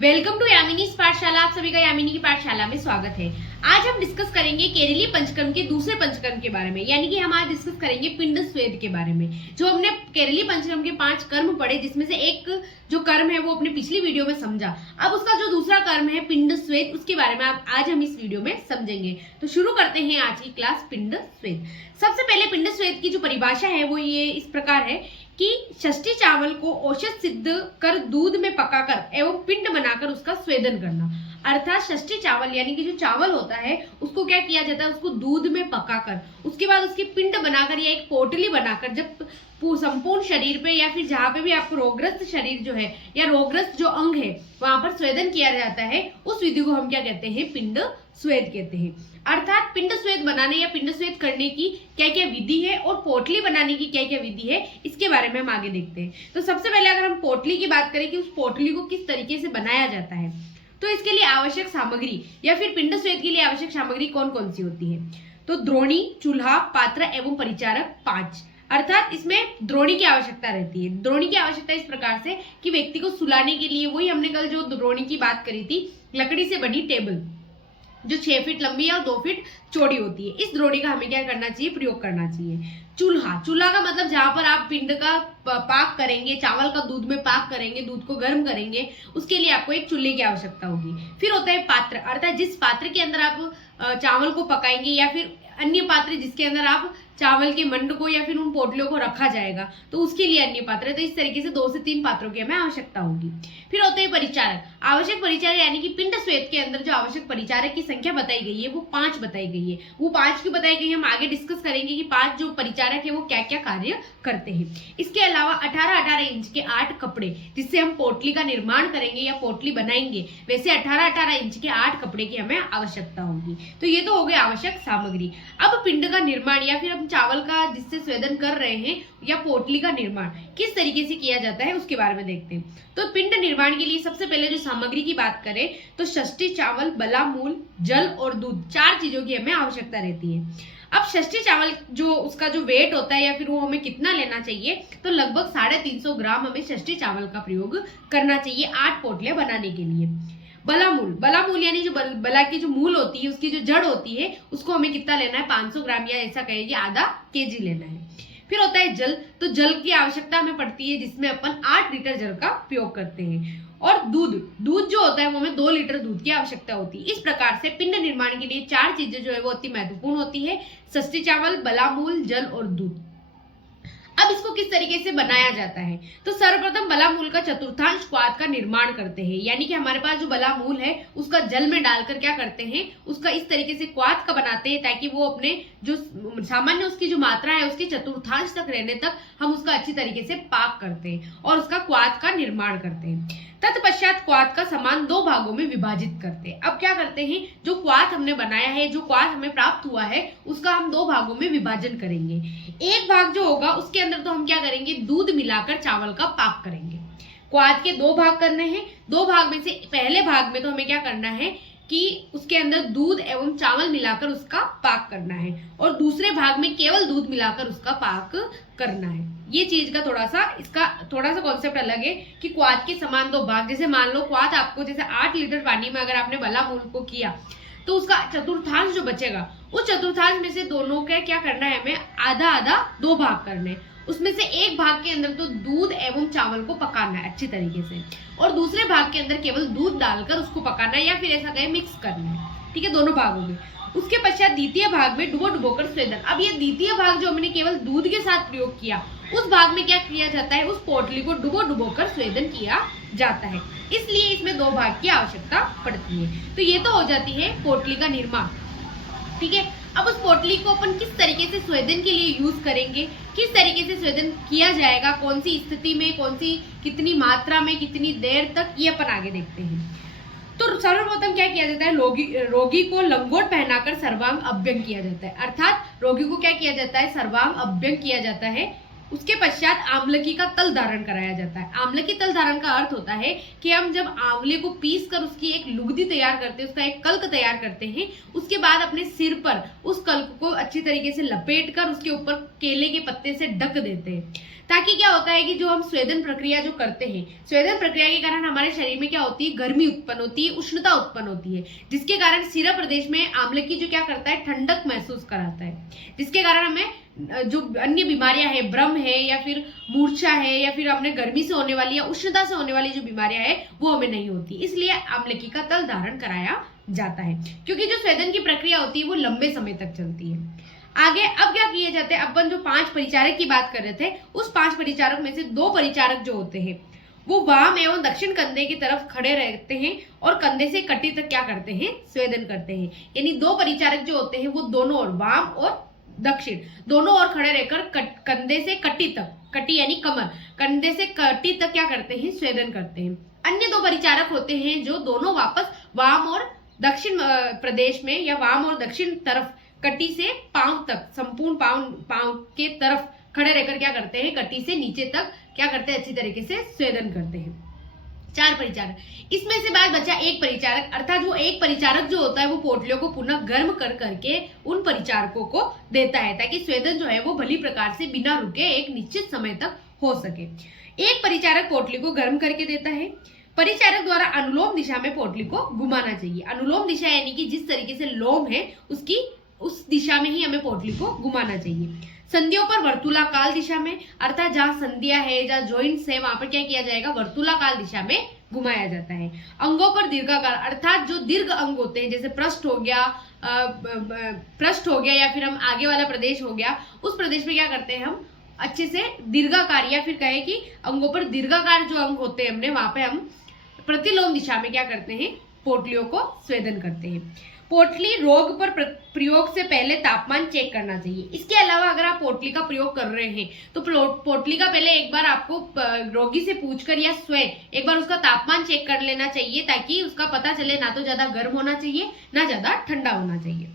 Welcome to यामिनीज पाठशाला। आप सभी का यामिनी की पाठशाला में स्वागत है। आज हम डिस्कस करेंगे केरली पंचकर्म के दूसरे पंचकर्म के बारे में, यानी कि हम आज डिस्कस करेंगे पिंड स्वेद के बारे में। जो हमने केरली पंचकर्म के 5 कर्म पढ़े, जिसमें से एक जो कर्म है वो अपने पिछली वीडियो में समझा। अब उसका जो दूसरा कर्म है पिंड स्वेद, उसके बारे में आज हम इस वीडियो में समझेंगे। तो शुरू करते हैं आज की क्लास पिंड स्वेद। सबसे पहले पिंड स्वेद की जो परिभाषा है वो ये इस प्रकार है कि षष्ठी चावल को औषध सिद्ध कर दूध में पकाकर एवं पिंड बनाकर उसका स्वेदन करना। अर्थात षष्ठी चावल यानी कि जो चावल होता है उसको क्या किया जाता है, उसको दूध में पकाकर उसके बाद उसकी पिंड बनाकर या एक पोटली बनाकर जब संपूर्ण शरीर पे या फिर जहाँ पे भी आपको रोगग्रस्त शरीर जो है या रोगग्रस्त जो अंग है वहां पर स्वेदन किया जाता है, उस विधि को हम क्या कहते हैं, पिंड स्वेद कहते हैं। अर्थात पिंड स्वेद बनाने या पिंड स्वेद करने की क्या क्या विधि है और पोटली बनाने की क्या क्या विधि है, इसके बारे में हम आगे देखते हैं। तो सबसे पहले अगर हम पोटली की बात करें कि उस पोटली को किस तरीके से बनाया जाता है, तो इसके लिए आवश्यक सामग्री या फिर पिंड स्वेद के लिए आवश्यक सामग्री कौन कौन सी होती है। तो द्रोणी, चूल्हा, पात्र एवं परिचारक 5। अर्थात इसमें द्रोणी की आवश्यकता रहती है। द्रोणी की आवश्यकता इस प्रकार से कि व्यक्ति को सुलाने के लिए, वही हमने कल जो द्रोणी की बात करी थी, लकड़ी से बनी टेबल जो 6 फीट लंबी है और 2 फीट चौड़ी होती है, इस द्रोणी का हमें क्या करना चाहिए, प्रयोग करना चाहिए। चूल्हा, चूल्हा का मतलब जहां पर आप पिंड का पाक करेंगे, चावल का दूध में पाक करेंगे, दूध को गर्म करेंगे, उसके लिए आपको एक चूल्हे की आवश्यकता होगी। फिर होता है पात्र, अर्थात जिस पात्र के अंदर आप चावल को पकाएंगे या फिर अन्य पात्र जिसके अंदर आप चावल के मंड को या फिर उन पोटलियों को रखा जाएगा, तो उसके लिए अन्य पात्र है। तो इस तरीके से 2 से 3 पात्रों की हमें आवश्यकता होगी। फिर होते हैं परिचारक। आवश्यक परिचारक यानी कि पिंड स्वेद के अंदर जो आवश्यक परिचारक की संख्या बताई गई है वो 5 बताई गई है। वो 5 क्यों बताई गई है, हम आगे डिस्कस करेंगे कि 5 जो परिचारक है वो क्या क्या कार्य करते हैं। इसके अलावा 18-18 इंच के 8 कपड़े, जिससे हम पोटली का निर्माण करेंगे या पोटली बनाएंगे, वैसे 18-18 इंच के 8 कपड़े की हमें आवश्यकता होगी। तो ये तो हो गए आवश्यक सामग्री। अब पिंड का निर्माण या फिर हम चावल का जिससे स्वेदन कर रहे हैं या पोटली का निर्माण किस तरीके से किया जाता है उसके बारे में देखते हैं। तो पिंड निर्माण के लिए सबसे पहले जो सामग्री की बात करें तो षष्ठी चावल, बला मूल, जल और दूध, 4 चीजों की हमें आवश्यकता रहती है। अब षष्ठी चावल जो उसका जो वेट होता है या फिर वो हमें कितना लेना चाहिए, तो लगभग 350 ग्राम हमें षष्ठी चावल का प्रयोग करना चाहिए 8 पोटलियां बनाने के लिए। बला मूल यानी जो बला की जो मूल होती है, उसकी जो जड़ होती है, उसको हमें कितना लेना है, 500 ग्राम या ऐसा कहें आधा केजी लेना है। फिर होता है जल, तो जल की आवश्यकता हमें पड़ती है जिसमें अपन 8 लीटर जल का प्रयोग करते हैं। और दूध जो होता है वो हमें 2 लीटर दूध की आवश्यकता होती है। इस प्रकार से पिंड निर्माण के लिए 4 चीजें जो है वो अति महत्वपूर्ण होती है, षष्ठी चावल, बला मूल, जल और दूध। अब इसको किस तरीके से बनाया जाता है, तो सर्वप्रथम बला मूल का चतुर्थांश क्वाथ का निर्माण करते हैं। यानी कि हमारे पास जो बला मूल है उसका जल में डालकर क्या करते हैं, उसका इस तरीके से क्वाथ का बनाते हैं ताकि वो अपने जो सामान्य उसकी जो मात्रा है उसके चतुर्थांश तक रहने तक हम उसका अच्छी तरीके से पाक करते हैं और उसका क्वाथ का निर्माण करते हैं। तत्पश्चात क्वाथ का समान 2 भागों में विभाजित करते हैं। अब क्या करते हैं, जो क्वाथ हमने बनाया है, जो क्वाथ हमें प्राप्त हुआ है, उसका हम 2 भागों में विभाजन करेंगे। एक भाग जो होगा उसके अंदर तो हम क्या करेंगे, दूध मिलाकर चावल का पाक करेंगे। क्वाथ के 2 भाग करने हैं। 2 भाग में से पहले भाग में तो हमें क्या करना है कि उसके अंदर दूध एवं चावल मिलाकर उसका पाक करना है और दूसरे भाग में केवल दूध मिलाकर उसका पाक करना है। ये चीज का इसका थोड़ा सा कॉन्सेप्ट अलग है कि क्वाथ के समान 2 भाग, जैसे मान लो क्वाथ आपको जैसे 8 लीटर पानी में अगर आपने बला मूल को किया तो उसका चतुर्थांश जो बचेगा, उस चतुर्थांश में से दोनों का क्या करना है, हमें आधा आधा 2 भाग करने हैं। उसमें से एक भाग के अंदर तो दूध एवं चावल को पकाना है अच्छी तरीके से और दूसरे भाग के अंदर केवल दूध डालकर उसको पकाना है या फिर ऐसा कहें मिक्स करना है। ठीक है, दोनों भागों में। उसके पश्चात द्वितीय भाग में डुबो कर स्वेदन। अब ये द्वितीय भाग जो हमने केवल दूध के साथ प्रयोग किया, उस भाग में क्या किया जाता है, उस पोटली को डुबो कर स्वेदन किया जाता है। इसलिए इसमें 2 भाग की आवश्यकता पड़ती है। तो ये तो हो जाती है पोटली का निर्माण। ठीक है, अब उस पोटली को अपन किस तरीके से स्वेदन के लिए यूज करेंगे, किस तरीके से स्वेदन किया जाएगा, कौन सी स्थिति में, कौन सी कितनी मात्रा में, कितनी देर तक, ये अपन आगे देखते हैं। तो सर्वप्रथम क्या किया जाता है, रोगी को लंगोट पहनाकर सर्वांग अभ्यंग किया जाता है। अर्थात रोगी को क्या किया जाता है, सर्वांग अभ्यंग किया जाता है। उसके पश्चात आंवलकी का तल धारण कराया जाता है। आंवलकी तल धारण का अर्थ होता है कि हम जब आंवले को पीस कर उसकी एक लुगदी तैयार करते हैं, उसका एक कल्क तैयार करते हैं, उसके बाद अपने सिर पर उस कल्क को अच्छी तरीके से लपेट कर उसके ऊपर केले के पत्ते से ढक देते हैं, ताकि क्या होता है कि जो हम स्वेदन प्रक्रिया जो करते हैं, स्वेदन प्रक्रिया के कारण हमारे शरीर में क्या होती है, गर्मी उत्पन्न होती है, उष्णता उत्पन्न होती है, जिसके कारण सिरा प्रदेश में आंवलकी जो क्या करता है, ठंडक महसूस कराता है, जिसके कारण हमें जो अन्य बीमारियां हैं, भ्रम है या फिर मूर्छा है या फिर हमने गर्मी से होने वाली या उष्णता से होने वाली जो बीमारियां है वो हमें नहीं होती। इसलिए आंवलकी का तल धारण कराया जाता है, क्योंकि जो स्वेदन की प्रक्रिया होती है वो लंबे समय तक चलती है। आगे अब क्या किए जाते हैं, अपन जो 5 परिचारक की बात कर रहे थे, उस 5 परिचारक में से 2 परिचारक जो होते हैं वो वाम एवं दक्षिण कंधे की तरफ खड़े रहते हैं और कंधे से कटी तक क्या करते हैं, स्वेदन करते हैं। यानी 2 परिचारक जो होते हैं वो दोनों ओर, वाम और दक्षिण दोनों ओर खड़े रहकर कंधे से कटी तक, कटी यानी कमर, कंधे से कटी तक क्या करते हैं, स्वेदन करते हैं। अन्य 2 परिचारक होते हैं जो दोनों वापस वाम और दक्षिण प्रदेश में या वाम और दक्षिण तरफ कटी से पांव तक, संपूर्ण पांव के तरफ खड़े रहकर क्या करते हैं, कटी से नीचे तक क्या करते हैं, अच्छी तरीके से स्वेदन करते हैं। 4 परिचारक, इसमें से बाद बचा 1 परिचारक, अर्थात वो 1 परिचारक जो होता है वो पोटलियों को पुनः गर्म कर करके उन परिचारकों को देता है, ताकि स्वेदन जो है वो भली प्रकार से बिना रुके एक निश्चित समय तक हो सके। 1 परिचारक पोटली को गर्म करके देता है। परिचारक द्वारा अनुलोम दिशा में पोटली को घुमाना चाहिए। अनुलोम दिशा यानी कि जिस तरीके से लोम है उसकी उस दिशा में ही हमें पोटली को घुमाना चाहिए। संधियों पर वर्तुलाकार दिशा में, अर्थात जहां संधियां है, जहां जॉइंट्स है, वहां पर क्या किया जाएगा, वर्तुलाकार दिशा में घुमाया जाता है। अंगों पर दीर्घाकार, अर्थात जो दीर्घ अंग होते हैं, जैसे पृष्ठ हो गया या फिर हम आगे वाला प्रदेश हो गया, उस प्रदेश में क्या करते हैं, हम अच्छे से दीर्घाकार या फिर कहे कि अंगों पर दीर्घाकार जो अंग होते हैं हमने, वहां पे हम प्रतिलोम दिशा में क्या करते हैं, पोटलियों को स्वेदन करते हैं। पोटली रोग पर प्रयोग से पहले तापमान चेक करना चाहिए। इसके अलावा अगर आप पोटली का प्रयोग कर रहे हैं तो पोटली का पहले एक बार आपको रोगी से पूछकर या स्वयं एक बार उसका तापमान चेक कर लेना चाहिए, ताकि उसका पता चले ना तो ज्यादा गर्म होना चाहिए ना ज्यादा ठंडा होना चाहिए।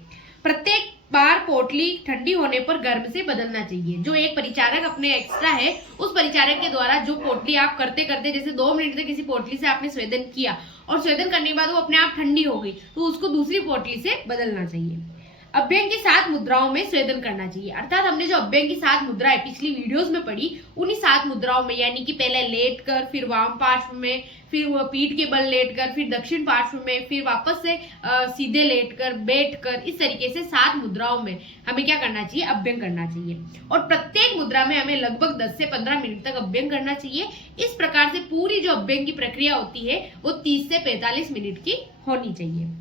प्रत्येक बार पोटली ठंडी होने पर गर्म से बदलना चाहिए। जो एक परिचारक अपने एक्स्ट्रा है, उस परिचारक के द्वारा जो पोटली आप करते करते जैसे 2 मिनट तक किसी पोटली से आपने स्वेदन किया और स्वेदन करने के बाद वो अपने आप ठंडी हो गई, तो उसको दूसरी पोटली से बदलना चाहिए। अभ्यंग की 7 मुद्राओं में स्वेदन करना चाहिए, अर्थात हमने जो अभ्यंग की 7 मुद्राएं पिछली वीडियोस में पढ़ी, उन्हीं 7 मुद्राओं में, यानी कि पहले लेट कर, फिर वाम पार्श्व में, फिर वो पीठ के बल लेट कर, फिर दक्षिण पार्श्व में, फिर वापस से सीधे लेट कर, बैठ कर, इस तरीके से 7 मुद्राओं में हमें क्या करना चाहिए, अभ्यंग करना चाहिए। और प्रत्येक मुद्रा में हमें लगभग 10 से 15 मिनट तक अभ्यंग करना चाहिए। इस प्रकार से पूरी जो अभ्यंग की प्रक्रिया होती है वो 30 से 45 मिनट की होनी चाहिए।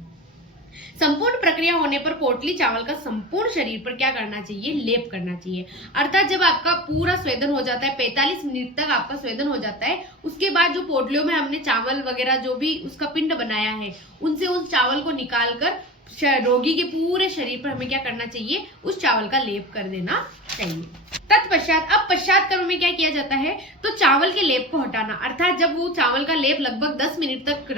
संपूर्ण प्रक्रिया होने पर पोटली चावल का संपूर्ण शरीर पर क्या करना चाहिए, लेप करना चाहिए। अर्थात जब आपका पूरा स्वेदन हो जाता है, 45 मिनट तक आपका स्वेदन हो जाता है, उसके बाद जो पोटलियों में हमने चावल वगैरह जो भी उसका पिंड बनाया है, उनसे उस चावल को निकालकर रोगी के पूरे शरीर पर हमें क्या करना चाहिए, उस चावल का लेप कर देना चाहिए। तत्पश्चात, अब पश्चात कर्म में क्या किया जाता है, तो चावल के लेप को हटाना, अर्थात जब वो चावल का लेप लगभग 10 मिनट तक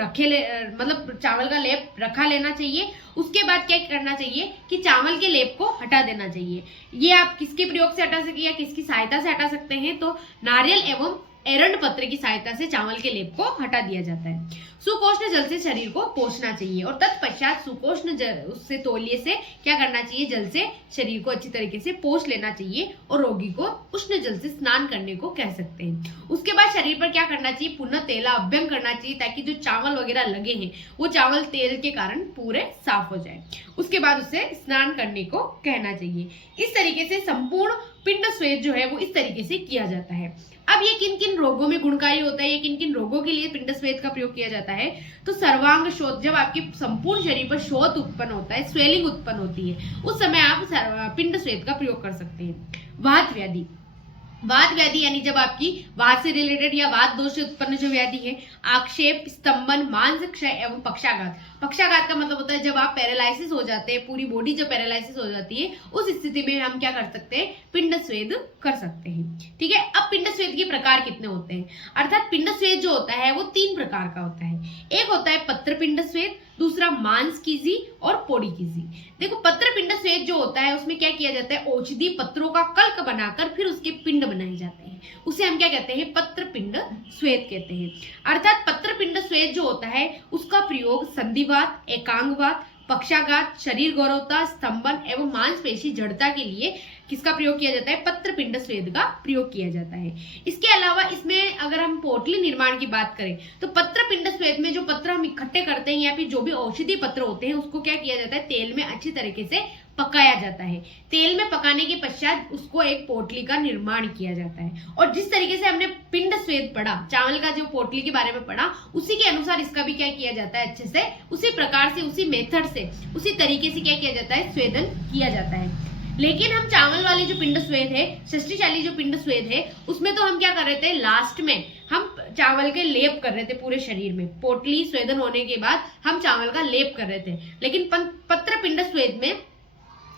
मतलब चावल का लेप रखा लेना चाहिए, उसके बाद क्या करना चाहिए कि चावल के लेप को हटा देना चाहिए। ये आप किसके प्रयोग से हटा सकते या किसकी सहायता से हटा सकते हैं, तो नारियल एवं एरंड पत्र की सहायता से चावल के लेप को हटा दिया जाता है। सुकोष्ण जल से शरीर को पोंछना चाहिए और तत्पश्चात सुकोष्ण जल उससे तौलिए से क्या करना चाहिए, जल से शरीर को अच्छी तरीके से पोंछ लेना चाहिए और रोगी को उष्ण जल से स्नान करने को कह सकते हैं। उसके बाद शरीर पर क्या करना चाहिए, पुनः तेला अभ्यंग करना चाहिए, ताकि जो चावल वगैरह लगे हैं वो चावल तेल के कारण पूरे साफ हो जाए। उसके बाद उसे स्नान करने को कहना चाहिए। इस तरीके से संपूर्ण पिंड स्वेद जो है वो इस तरीके से किया जाता है। अब ये किन किन रोगों में गुणकारी होता है, ये किन किन रोगों के लिए पिंड स्वेद का प्रयोग किया जाता है, तो सर्वांग शोथ, जब आपके संपूर्ण शरीर पर शोथ उत्पन्न होता है, स्वेलिंग उत्पन्न होती है, उस समय आप पिंड स्वेद का प्रयोग कर सकते हैं। वात व्याधि, वात व्याधि यानी जब आपकी वात से रिलेटेड या वात दोष से उत्पन्न जो व्याधि है, आक्षेप, स्तंभन, मांस क्षय एवं पक्षाघात। पक्षाघात का मतलब होता है जब आप पैरालाइसिस हो जाते हैं, पूरी बॉडी जब पैरालाइसिस हो जाती है, उस स्थिति में हम क्या कर सकते हैं, पिंड स्वेद कर सकते हैं। ठीक है, अब पिंड स्वेद के प्रकार कितने होते हैं, अर्थात पिंड स्वेद जो होता है वो 3 प्रकार का होता है। एक होता है पत्र पिंड स्वेद, दूसरा मांसकीजी और पोड़ीकीजी। देखो पत्रपिंड स्वेद जो होता है उसमें क्या किया जाता है, औषधि पत्रों का कल्क बनाकर फिर उसके पिंड बनाए जाते हैं, उसे हम क्या कहते हैं, पत्रपिंड स्वेद कहते हैं। अर्थात पत्रपिंड स्वेद जो होता है उसका प्रयोग संधिवात, एकांगवात, पक्षाघात, शरीर गौरवता, स्तंभन एवं मांसपेशी जड़ता के लिए किसका प्रयोग किया जाता है, पत्रपिंड स्वेद का प्रयोग किया जाता है। इसके अलावा इसमें अगर हम पोटली निर्माण की बात करें तो पत्रपिंड स्वेद में जो पत्र हम इकट्ठे करते हैं या फिर जो भी औषधि पत्र होते हैं उसको क्या किया जाता है, तेल में अच्छी तरीके से पकाया जाता है। तेल में पकाने के पश्चात उसको एक पोटली का निर्माण किया जाता है। और जिस तरीके से हमने पिंड स्वेद पढ़ा, चावल का जो पोटली के बारे में पढ़ा, उसी के अनुसार इसका भी क्या किया जाता है, अच्छे से उसी प्रकार से, उसी मेथड से, उसी तरीके से क्या किया जाता है, स्वेदन किया जाता है। लेकिन हम चावल वाले जो पिंड स्वेद है, षष्टिशाली जो पिंड स्वेद है, उसमें तो हम क्या कर रहे थे, लास्ट में हम चावल के लेप कर रहे थे पूरे शरीर में। पोटली स्वेदन होने के बाद हम चावल का लेप कर रहे थे, लेकिन पत्रपिंड स्वेद में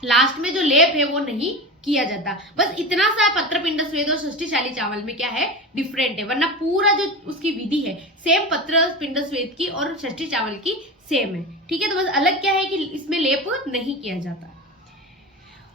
लास्ट में जो लेप है वो नहीं किया जाता। बस इतना सा पत्रपिंड स्वेद और षष्टिशाली चावल में क्या है, डिफरेंट है, वरना पूरा जो उसकी विधि है सेम पत्रपिंड स्वेद की और षष्टि चावल की सेम है। ठीक है, तो बस अलग क्या है कि इसमें लेप नहीं किया जाता।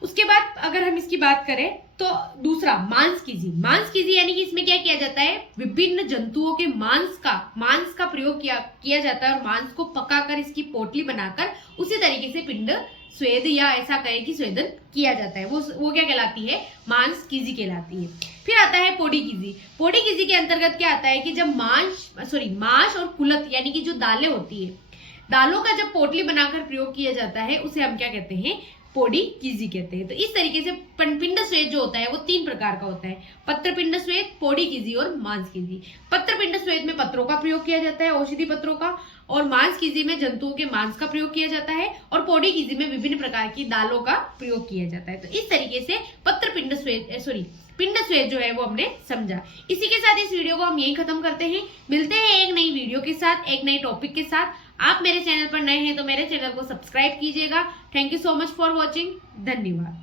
उसके बाद अगर हम इसकी बात करें तो दूसरा मांसकीजी यानी कि इसमें क्या किया जाता है, विभिन्न जंतुओं के मांस का प्रयोग किया जाता है और मांस को पकाकर इसकी पोटली बनाकर उसी तरीके से पिंड स्वेद या ऐसा कहे कि स्वेदन किया जाता है, वो क्या कहलाती है, मांसकीजी कहलाती है। फिर आता है पोड़ीकीजी के अंतर्गत क्या आता है कि जब मांस और कुलत यानी कि जो दालें होती है, दालों का जब पोटली बनाकर प्रयोग किया जाता है उसे हम क्या कहते हैं, पोड़ीकीजी कहते हैं। तो इस तरीके से पिंड स्वेद जो होता है वो 3 प्रकार का होता है, पत्रपिंड स्वेद, पोड़ीकीजी और मांसकीजी। पत्रपिंड स्वेद में पत्रों का प्रयोग किया जाता है, औषधि पत्रों का, और मांसकीजी में जंतुओं के मांस का प्रयोग किया जाता है, और पोड़ीकीजी में विभिन्न प्रकार की दालों का प्रयोग किया जाता है। तो इस तरीके से पिंड स्वेद जो है वो हमने समझा। इसी के साथ इस वीडियो को हम यही खत्म करते हैं। मिलते हैं एक नई वीडियो के साथ, एक नई टॉपिक के साथ। आप मेरे चैनल पर नए हैं तो मेरे चैनल को सब्सक्राइब कीजिएगा। Thank you so much for watching. धन्यवाद।